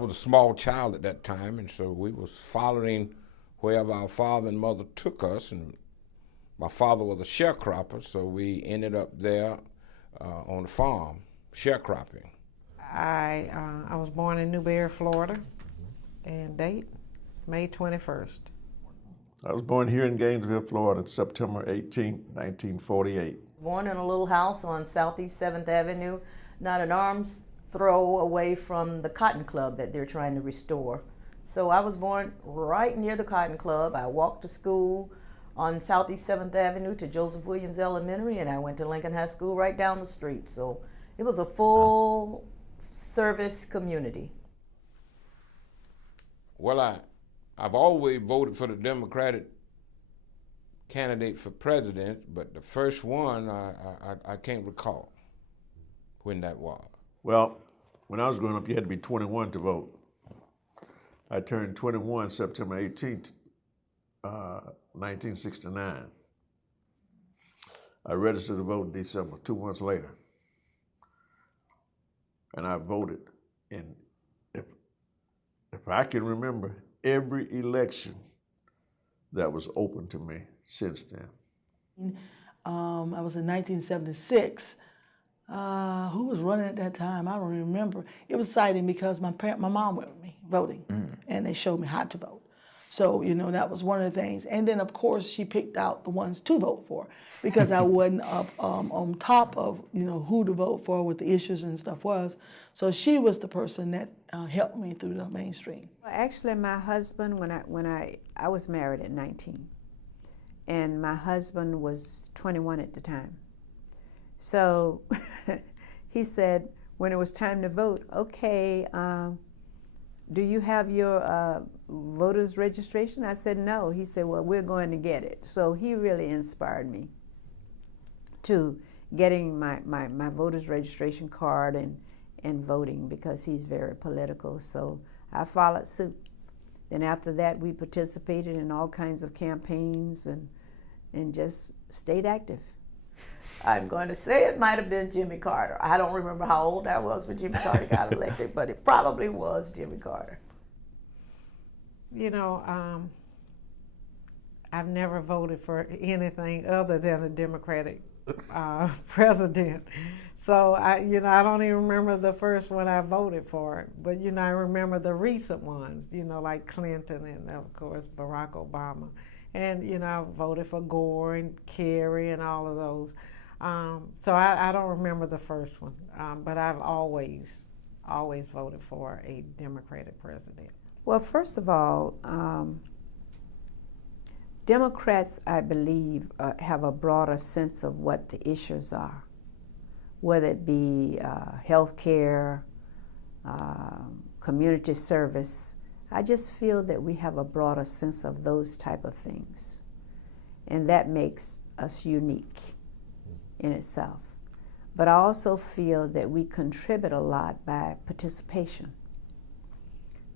was a small child at that time, and so we was following wherever our father and mother took us. And my father was a sharecropper, so we ended up there on the farm, sharecropping. I was born in Newberry, Florida, and date, May 21st. I was born here in Gainesville, Florida, September 18, 1948. Born in a little house on Southeast 7th Avenue, not an arm's throw away from the Cotton Club that they're trying to restore. So I was born right near the Cotton Club. I walked to school on Southeast 7th Avenue to Joseph Williams Elementary, and I went to Lincoln High School right down the street. So it was a full service community. Well, I've always voted for the Democratic candidate for president, but the first one I can't recall when that was. Well, when I was growing up, you had to be 21 to vote. I turned 21 September 18th, 1969. I registered to vote in December, 2 months later. And I voted in, if I can remember, every election that was open to me since then. I was in 1976. Who was running at that time? I don't even remember. It was exciting because my mom went with me voting, and they showed me how to vote. So, you know, that was one of the things. And then, of course, she picked out the ones to vote for because I wasn't up on top of, you know, who to vote for, what the issues and stuff was. So she was the person that helped me through the mainstream. Well, actually, my husband, when I was married at 19, and my husband was 21 at the time. So he said, when it was time to vote, okay, do you have your voter's registration? I said, no. He said, well, we're going to get it. So he really inspired me to getting my voter's registration card and voting, because he's very political. So I followed suit. Then after that, we participated in all kinds of campaigns and just stayed active. I'm going to say it might have been Jimmy Carter. I don't remember how old I was when Jimmy Carter got elected, but it probably was Jimmy Carter. You know, I've never voted for anything other than a Democratic president. So I don't even remember the first one I voted for, but I remember the recent ones, like Clinton and of course Barack Obama. And I voted for Gore and Kerry and all of those. So I don't remember the first one, but I've always voted for a Democratic president. Well, first of all, Democrats, I believe, have a broader sense of what the issues are, whether it be health care, community service. I just feel that we have a broader sense of those type of things, and that makes us unique in itself. But I also feel that we contribute a lot by participation.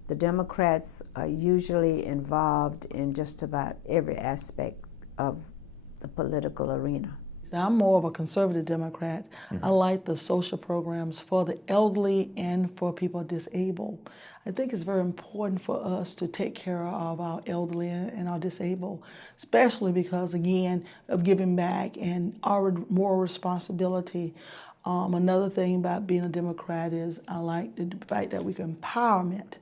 The Democrats are usually involved in just about every aspect of the political arena. I'm more of a conservative Democrat. I like the social programs for the elderly and for people disabled. I think it's very important for us to take care of our elderly and our disabled, especially because, again, of giving back and our moral responsibility. Another thing about being a Democrat is I like the fact that we can empowerment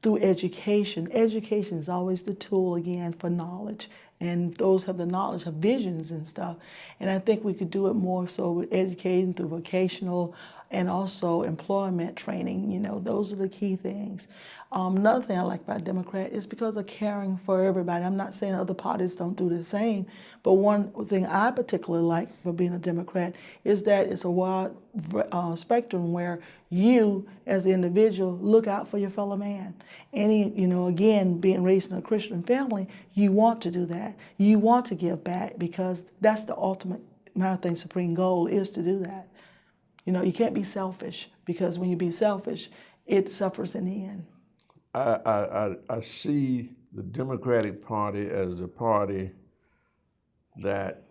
through education. Education is always the tool, again, for knowledge. And those have the knowledge, have visions and stuff. And I think we could do it more so with educating through vocational and also employment training. Those are the key things. Another thing I like about Democrat is because of caring for everybody. I'm not saying other parties don't do the same, but one thing I particularly like for being a Democrat is that it's a wide spectrum where you, as an individual, look out for your fellow man. Again, being raised in a Christian family, you want to do that. You want to give back because that's the ultimate, my thing, supreme goal is to do that. You can't be selfish because when you be selfish, it suffers in the end. I see the Democratic Party as a party that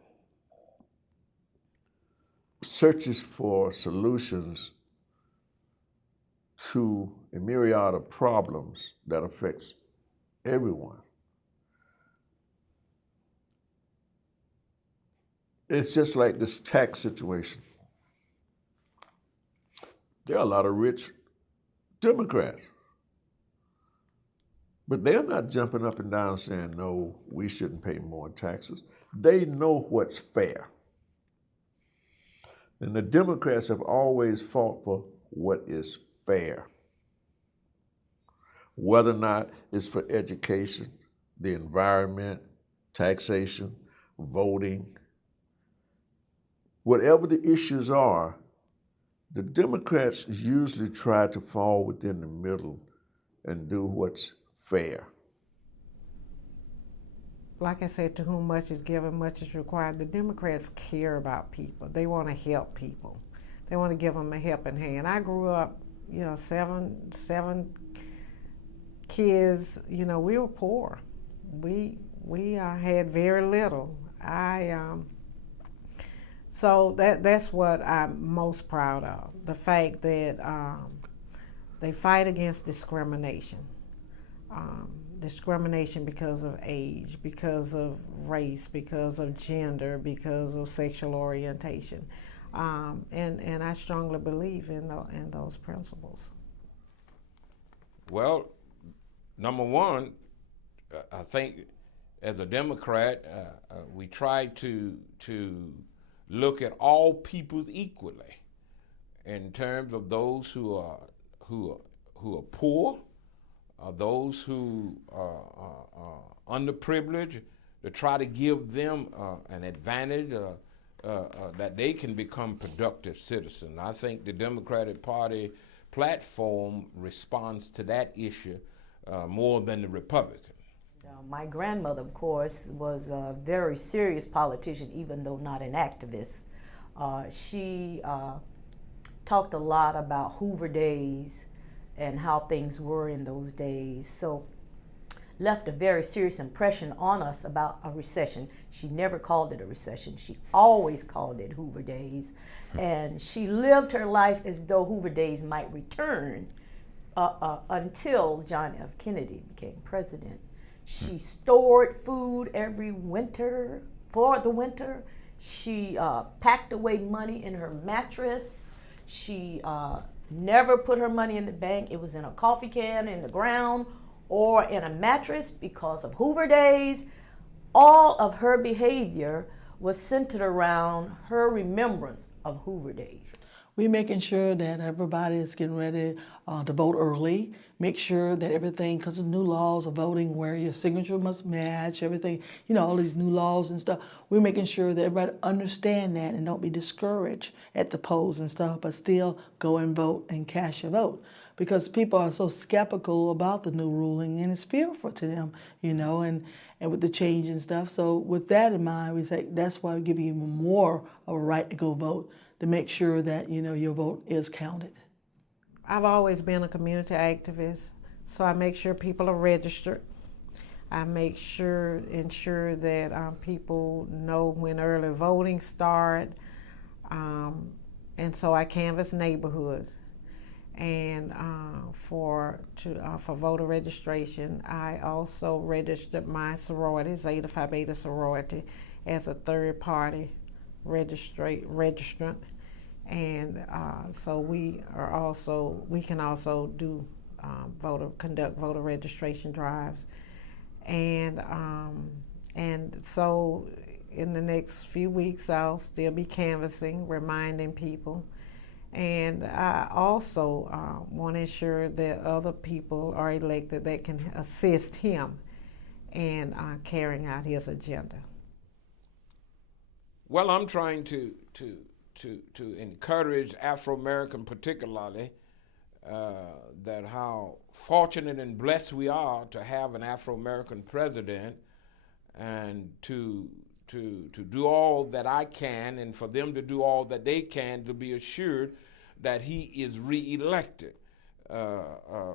searches for solutions to a myriad of problems that affects everyone. It's just like this tax situation. There are a lot of rich Democrats, but they're not jumping up and down saying, no, we shouldn't pay more taxes. They know what's fair. And the Democrats have always fought for what is fair, whether or not it's for education, the environment, taxation, voting. Whatever the issues are, the Democrats usually try to fall within the middle and do what's fair. Like I said, to whom much is given, much is required. The Democrats care about people. They want to help people. They want to give them a helping hand. I grew up, seven kids. We were poor. We had very little. So that's what I'm most proud of. The fact that they fight against discrimination. Discrimination because of age, because of race, because of gender, because of sexual orientation. And I strongly believe in those principles. Well, number one, I think as a Democrat, we try to look at all peoples equally in terms of those who are poor, those who are underprivileged, to try to give them an advantage that they can become productive citizens. I think the Democratic Party platform responds to that issue more than the Republican. My grandmother, of course, was a very serious politician, even though not an activist. She talked a lot about Hoover days and how things were in those days. So left a very serious impression on us about a recession. She never called it a recession. She always called it Hoover days. And she lived her life as though Hoover days might return until John F. Kennedy became president. She stored food every winter for the winter. She packed away money in her mattress. She never put her money in the bank. It was in a coffee can in the ground or in a mattress because of Hoover days. All of her behavior was centered around her remembrance of Hoover days. We're making sure that everybody is getting ready to vote early. Make sure that everything, because of new laws of voting where your signature must match, everything, all these new laws and stuff. We're making sure that everybody understand that and don't be discouraged at the polls and stuff, but still go and vote and cast your vote. Because people are so skeptical about the new ruling and it's fearful to them, and with the change and stuff. So with that in mind, we say that's why we give you even more of a right to go vote, to make sure that, your vote is counted. I've always been a community activist, so I make sure people are registered. I make ensure that people know when early voting starts, and so I canvass neighborhoods. And for voter registration, I also registered my sorority, Zeta Phi Beta sorority, as a third-party registrant. And so we can also do conduct voter registration drives, and so in the next few weeks I'll still be canvassing, reminding people, and I also want to ensure that other people are elected that can assist him in carrying out his agenda. Well, I'm trying to encourage Afro-American particularly that how fortunate and blessed we are to have an Afro-American president, and to do all that I can and for them to do all that they can to be assured that he is re-elected. I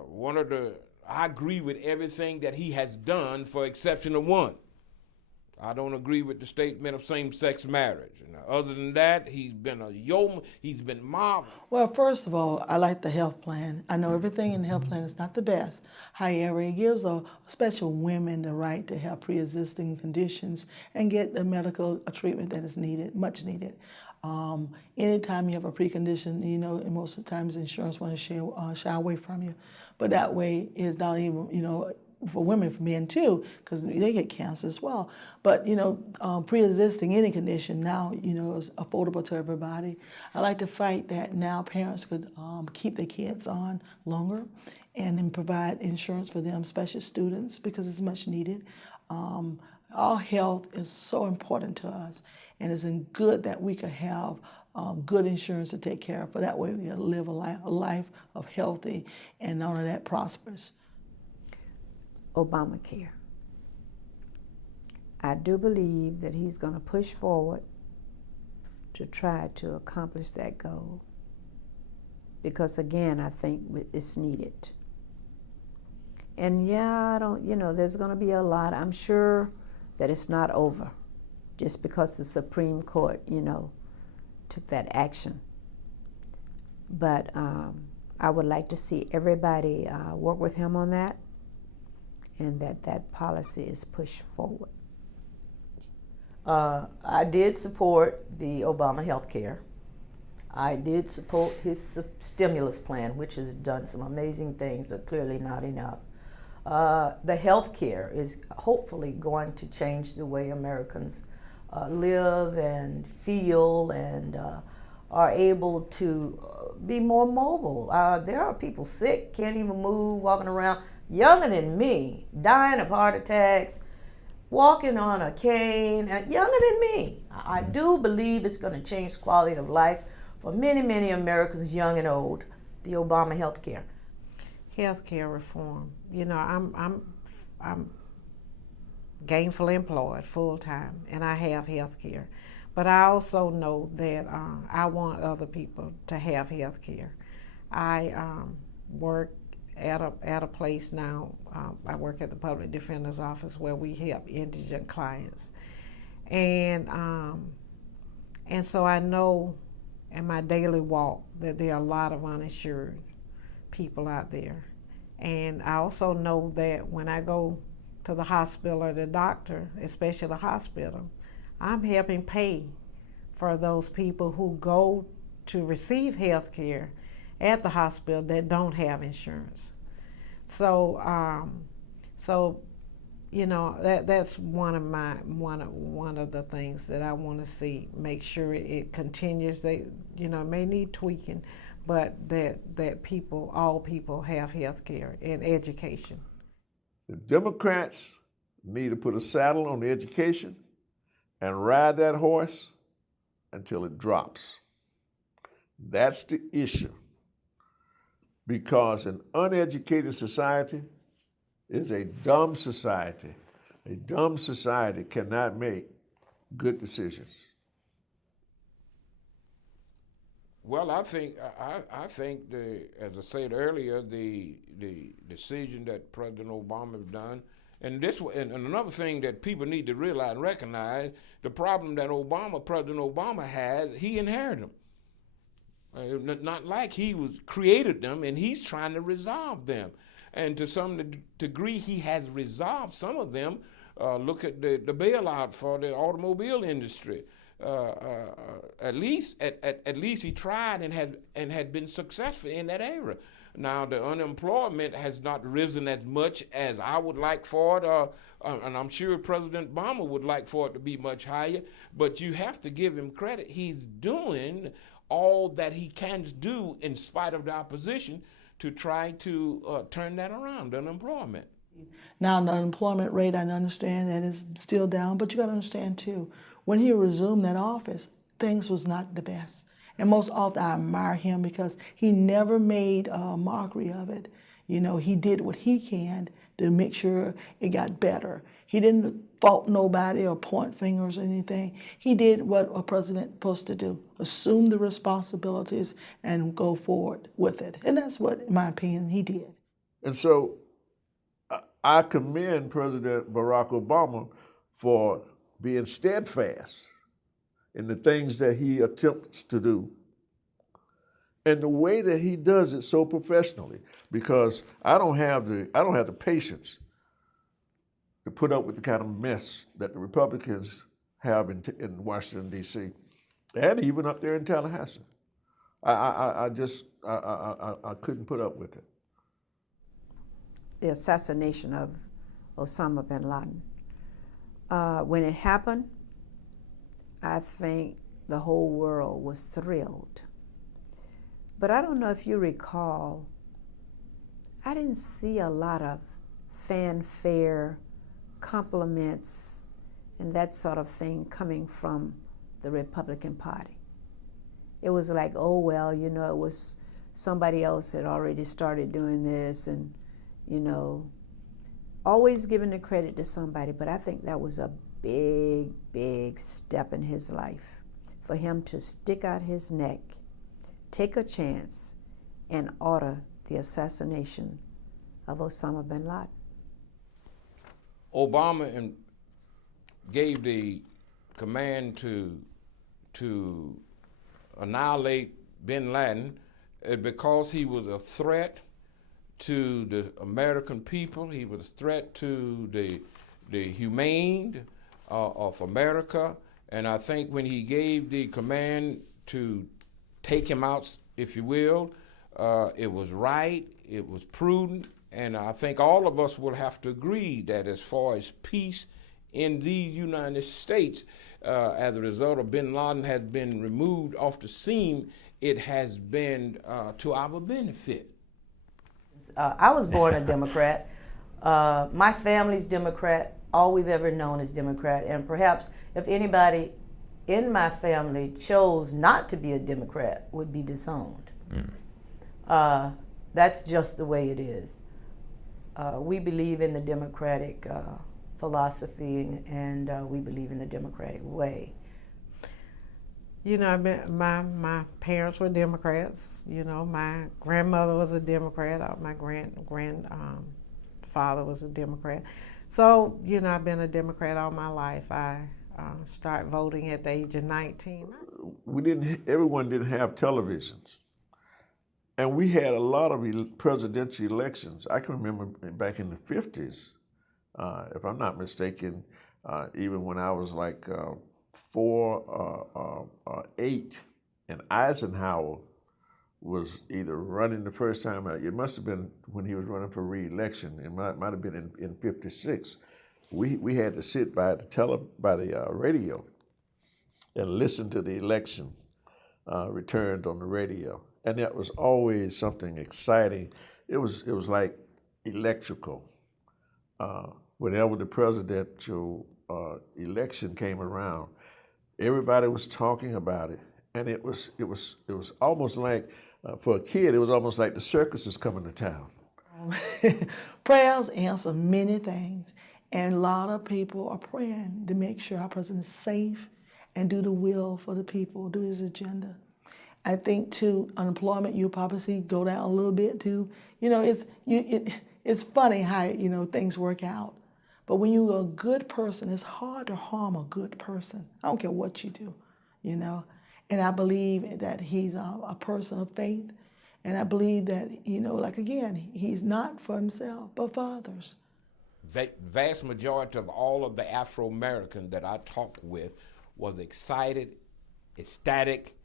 agree with everything that he has done, for exception of one. I don't agree with the statement of same-sex marriage. And other than that, he's been a yeoman. He's been marvelous. Well, first of all, I like the health plan. I know everything in the health plan is not the best. However, it gives especially women the right to have pre-existing conditions and get the medical treatment that is needed, much needed. Anytime you have a precondition, you know, and most of the times insurance want to shy away from you. But that way is not even, you know, for women, for men too, because they get cancer as well. But, you know, pre-existing any condition now, you know, is affordable to everybody. I like to fight that now parents could keep their kids on longer and then provide insurance for them, especially students, because it's much needed. Our health is so important to us, and it's good that we could have good insurance to take care of, but that way we can live a life of healthy and none of that prosperous. Obamacare. I do believe that he's going to push forward to try to accomplish that goal, because again, I think it's needed. And yeah, there's going to be a lot. I'm sure that it's not over just because the Supreme Court, you know, took that action. But I would like to see everybody work with him on that, and that policy is pushed forward. I did support the Obama health care. I did support his stimulus plan, which has done some amazing things, but clearly not enough. The health care is hopefully going to change the way Americans live and feel and are able to be more mobile. There are people sick, can't even move, walking around, younger than me, dying of heart attacks, walking on a cane, younger than me. I do believe it's going to change the quality of life for many, many Americans, young and old, the Obama health care. Healthcare reform. You know, I'm gainfully employed full time, and I have health care. But I also know that I want other people to have health care. I work at a place now. I work at the Public Defender's Office where we help indigent clients, and so I know in my daily walk that there are a lot of uninsured people out there. And I also know that when I go to the hospital or the doctor, especially the hospital, I'm helping pay for those people who go to receive health care at the hospital that don't have insurance. So you know, that's one of the things that I want to see. Make sure it continues. They, you know, may need tweaking, but that all people have health care and education. The Democrats need to put a saddle on the education and ride that horse until it drops. That's the issue. Because an uneducated society is a dumb society. A dumb society cannot make good decisions. Well, I think as I said earlier, the decision that President Obama has done, and another thing that people need to realize and recognize, the problem that President Obama has, he inherited them. Not like he created them, and he's trying to resolve them. And to some degree, he has resolved some of them. Look at the bailout for the automobile industry. At least he tried and had been successful in that era. Now the unemployment has not risen as much as I would like for it, and I'm sure President Obama would like for it to be much higher. But you have to give him credit. He's doing all that he can do in spite of the opposition to try to turn that around, unemployment. Now the unemployment rate, I understand that is still down, but you got to understand too, when he resumed that office, things was not the best. And most often I admire him because he never made a mockery of it. You know, he did what he can to make sure it got better. He didn't fault nobody or point fingers or anything. He did what a president is supposed to do, assume the responsibilities and go forward with it. And that's what, in my opinion, he did. And so I commend President Barack Obama for being steadfast in the things that he attempts to do, and the way that he does it so professionally. Because I don't have the patience to put up with the kind of mess that the Republicans have in Washington, D.C., and even up there in Tallahassee. I couldn't put up with it. The assassination of Osama bin Laden. When it happened, I think the whole world was thrilled. But I don't know if you recall, I didn't see a lot of fanfare, compliments, and that sort of thing coming from the Republican Party. It was like, oh, well, you know, it was somebody else had already started doing this, and, you know, always giving the credit to somebody. But I think that was a big, big step in his life for him to stick out his neck, take a chance, and order the assassination of Osama bin Laden. Obama gave the command to annihilate bin Laden because he was a threat to the American people. He was a threat to the humane of America. And I think when he gave the command to take him out, if you will, it was right, it was prudent, and I think all of us will have to agree that as far as peace in the United States, as a result of bin Laden has been removed off the scene, it has been to our benefit. I was born a Democrat. My family's Democrat. All we've ever known is Democrat. And perhaps if anybody in my family chose not to be a Democrat, would be disowned. That's just the way it is. We believe in the Democratic philosophy, and we believe in the Democratic way. You know, my parents were Democrats. You know, my grandmother was a Democrat. My grandfather was a Democrat. So, you know, I've been a Democrat all my life. I started voting at the age of 19. Everyone didn't have televisions. And we had a lot of presidential elections. I can remember back in the 50s, if I'm not mistaken, even when I was like 4 or 8, and Eisenhower was either running the first time out. It must have been when he was running for re-election. It might have been in 56. We had to sit by the radio and listen to the election returned on the radio, and that was always something exciting. It was like electrical. Whenever the presidential election came around, everybody was talking about it, and it was almost like for a kid, it was almost like the circus is coming to town. Prayers answer many things, and a lot of people are praying to make sure our president is safe and do the will for the people, do his agenda. I think too, unemployment, you'll probably see go down a little bit too. You know, it's funny how, you know, things work out. But when you're a good person, it's hard to harm a good person. I don't care what you do, you know. And I believe that he's a person of faith. And I believe that, you know, like again, he's not for himself, but for others. Vast majority of all of the Afro-Americans that I talked with was excited, ecstatic,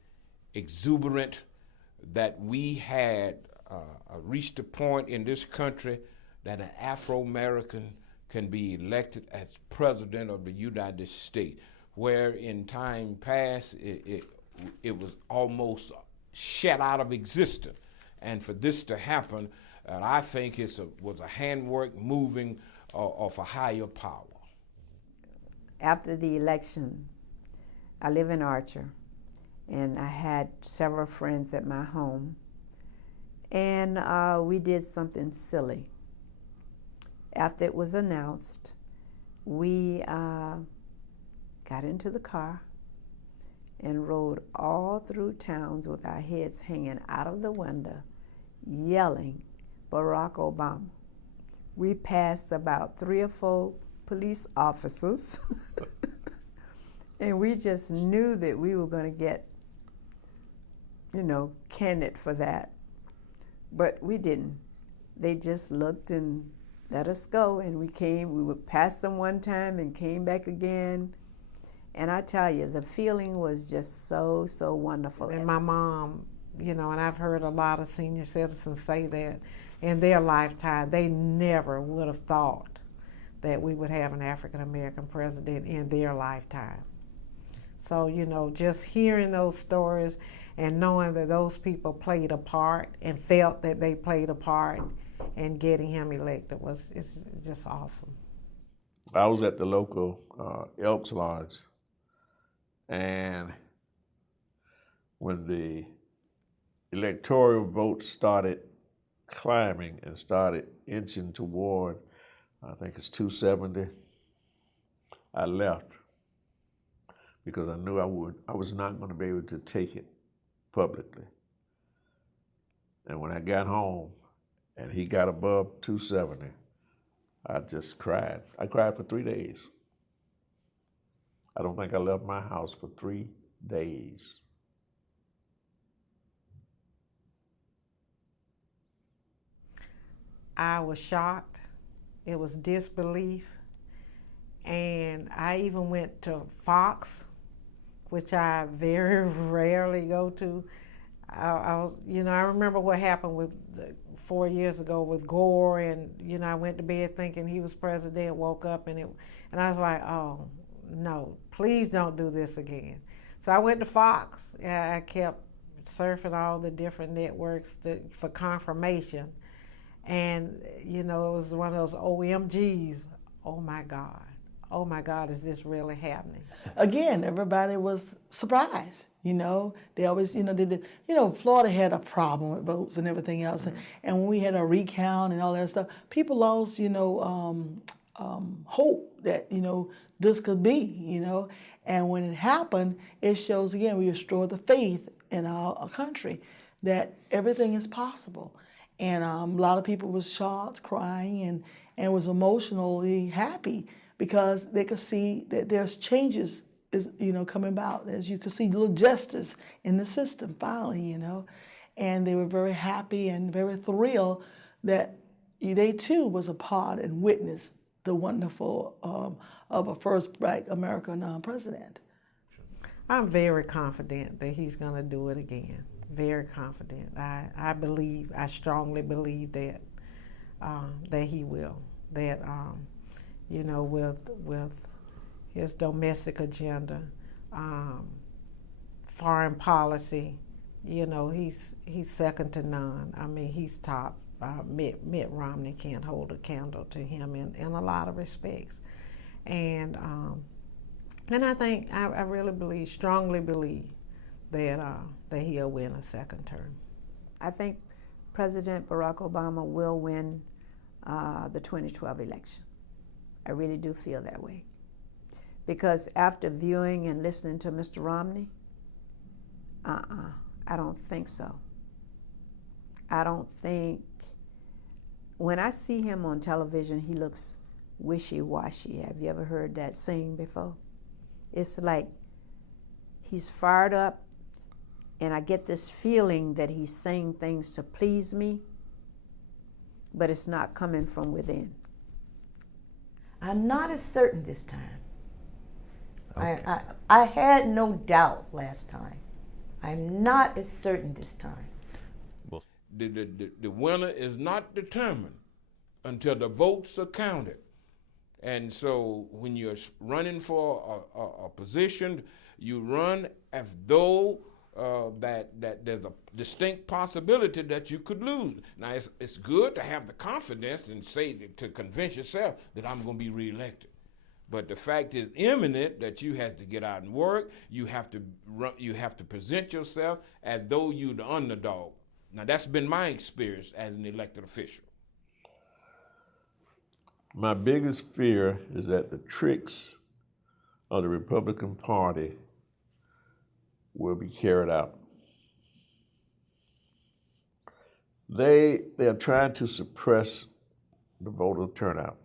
exuberant that we had reached a point in this country that an Afro-American can be elected as president of the United States, where in time past it was almost shut out of existence. And for this to happen, I think was a handwork moving of a higher power. After the election, I live in Archer, and I had several friends at my home, and we did something silly. After it was announced, we got into the car and rode all through towns with our heads hanging out of the window, yelling, Barack Obama. We passed about 3 or 4 police officers And we just knew that we were going to get, candid for that. But we didn't. They just looked and let us go, and we would pass them one time and came back again. And I tell you, the feeling was just so, so wonderful. And my mom, and I've heard a lot of senior citizens say that in their lifetime, they never would have thought that we would have an African American president in their lifetime. So, just hearing those stories and knowing that those people played a part and felt that they played a part in getting him elected it's just awesome. I was at the local Elks Lodge, and when the electoral vote started climbing and started inching toward, I think it's 270, I left because I knew I was not going to be able to take it publicly. And when I got home and he got above 270, I just cried. I cried for 3 days. I don't think I left my house for 3 days. I was shocked. It was disbelief. And I even went to Fox, which I very rarely go to. I remember what happened with 4 years ago with Gore, and I went to bed thinking he was president, woke up and I was like, oh no, please don't do this again. So I went to Fox. I kept surfing all the different networks for confirmation, and it was one of those OMGs. Oh my God, is this really happening? Again, everybody was surprised. They always, Florida had a problem with votes and everything else. And when we had a recount and all that stuff, people lost, hope that, this could be, And when it happened, it shows, again, we restore the faith in our country that everything is possible. And a lot of people was shocked, crying, and was emotionally happy because they could see that there's changes coming about. As you could see, little gestures in the system finally, and they were very happy and very thrilled that they too was a part and witnessed the wonderful of a first Black American president. I'm very confident that he's going to do it again. Very confident. I strongly believe that he will. That with his domestic agenda, foreign policy, he's second to none. I mean, he's top. Mitt Romney can't hold a candle to him in a lot of respects, and I think I really strongly believe that he'll win a second term. I think President Barack Obama will win the 2012 election. I really do feel that way. Because after viewing and listening to Mr. Romney, I don't think so. I don't think, when I see him on television, he looks wishy-washy. Have you ever heard that saying before? It's like he's fired up, and I get this feeling that he's saying things to please me, but it's not coming from within. I'm not as certain this time. Okay. I had no doubt last time. I'm not as certain this time. Well, the winner is not determined until the votes are counted. And so when you're running for a position, you run as though that there's a distinct possibility that you could lose. Now, it's good to have the confidence and say, to convince yourself that I'm going to be reelected. But the fact is imminent that you have to get out and work. You have to present yourself as though you're the underdog. Now, that's been my experience as an elected official. My biggest fear is that the tricks of the Republican Party will be carried out. They are trying to suppress the voter turnout.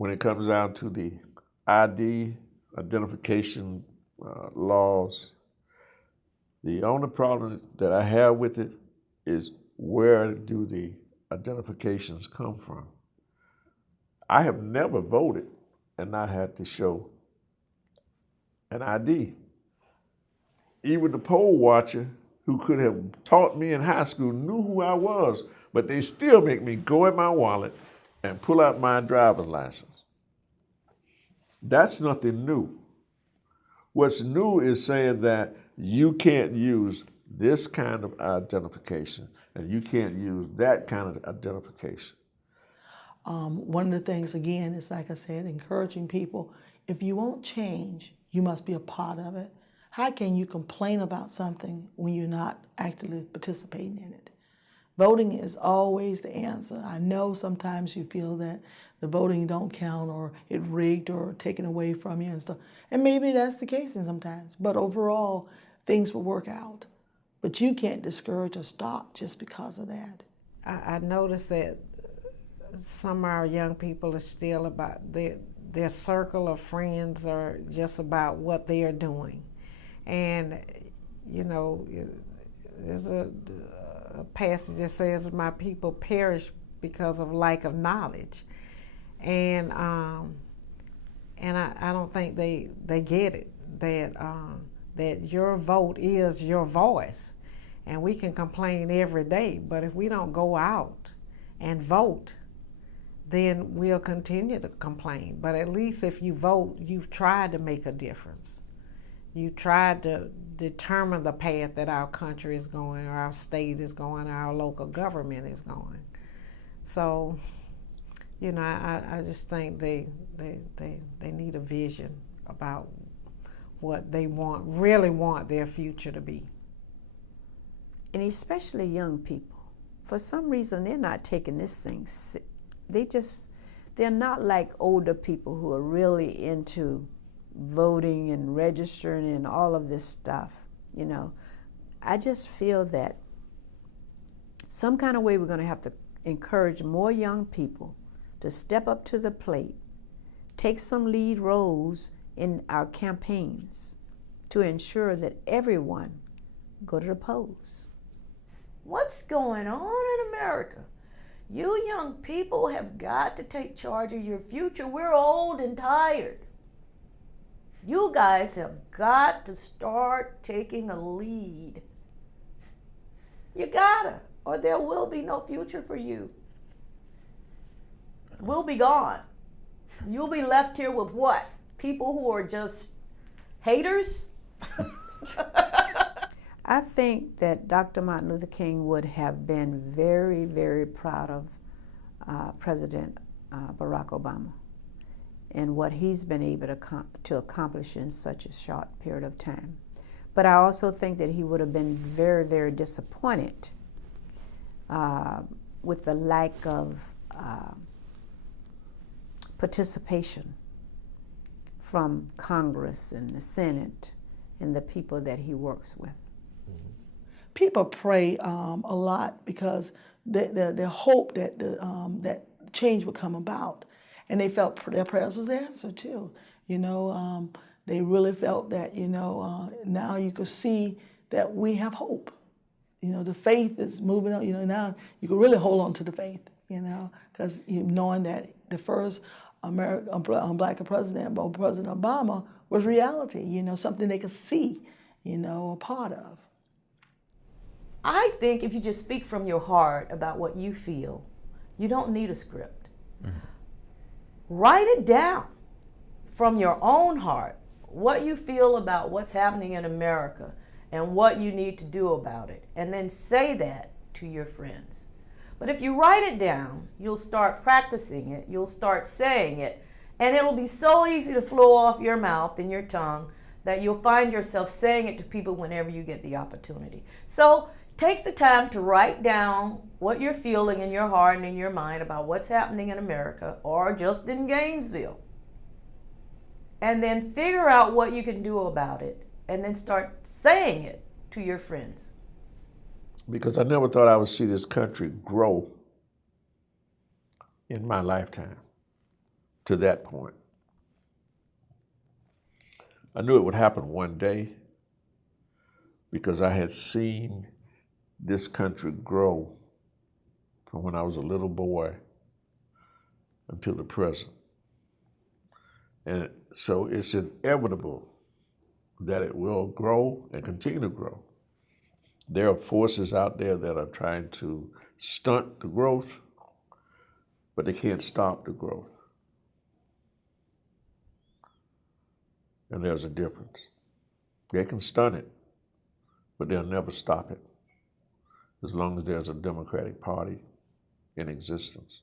when it comes down to the ID, identification laws, the only problem that I have with it is where do the identifications come from? I have never voted and not had to show an ID. Even the poll watcher who could have taught me in high school knew who I was, but they still make me go in my wallet and pull out my driver's license. That's nothing new. What's new is saying that you can't use this kind of identification and you can't use that kind of identification. One of the things, again, is like I said, encouraging people, if you won't change, you must be a part of it. How can you complain about something when you're not actively participating in it? Voting is always the answer. I know sometimes you feel that the voting don't count or it rigged or taken away from you and stuff. And maybe that's the case sometimes. But overall, things will work out. But you can't discourage or stop just because of that. I noticed that some of our young people are still about their circle of friends are just about what they're doing. And, you know, there's a passage that says, my people perish because of lack of knowledge. And I don't think they get it, that your vote is your voice. And we can complain every day, but if we don't go out and vote, then we'll continue to complain. But at least if you vote, you've tried to make a difference. You tried to determine the path that our country is going, or our state is going, or our local government is going. So, you know, I just think they need a vision about what they really want their future to be. And especially young people. For some reason, they're not taking this thing. They're not like older people who are really into voting and registering and all of this stuff, you know. I just feel that some kind of way we're going to have to encourage more young people to step up to the plate, take some lead roles in our campaigns to ensure that everyone go to the polls. What's going on in America? You young people have got to take charge of your future. We're old and tired. You guys have got to start taking a lead. You gotta, or there will be no future for you. We'll be gone. You'll be left here with what? People who are just haters? I think that Dr. Martin Luther King would have been very, very proud of President Barack Obama and what he's been able to accomplish in such a short period of time. But I also think that he would have been very, very disappointed with the lack of participation from Congress and the Senate and the people that he works with. People pray a lot because they hope that that change would come about, and they felt their prayers was answered too. You know, they really felt that, you know, now you could see that we have hope. You know, the faith is moving on. You know, now you can really hold on to the faith. You know, because knowing that the first Black president, President Obama, was reality. You know, something they could see. You know, a part of. I think if you just speak from your heart about what you feel, you don't need a script. Mm-hmm. Write it down from your own heart, what you feel about what's happening in America and what you need to do about it, and then say that to your friends. But if you write it down, you'll start practicing it, you'll start saying it, and it'll be so easy to flow off your mouth and your tongue that you'll find yourself saying it to people whenever you get the opportunity. So take the time to write down what you're feeling in your heart and in your mind about what's happening in America or just in Gainesville. And then figure out what you can do about it and then start saying it to your friends. Because I never thought I would see this country grow in my lifetime. to that point. I knew it would happen one day because I had seen this country grow from when I was a little boy until the present. And so it's inevitable that it will grow and continue to grow. There are forces out there that are trying to stunt the growth, but they can't stop the growth. And there's a difference. They can stunt it, but they'll never stop it as long as there's a Democratic Party in existence.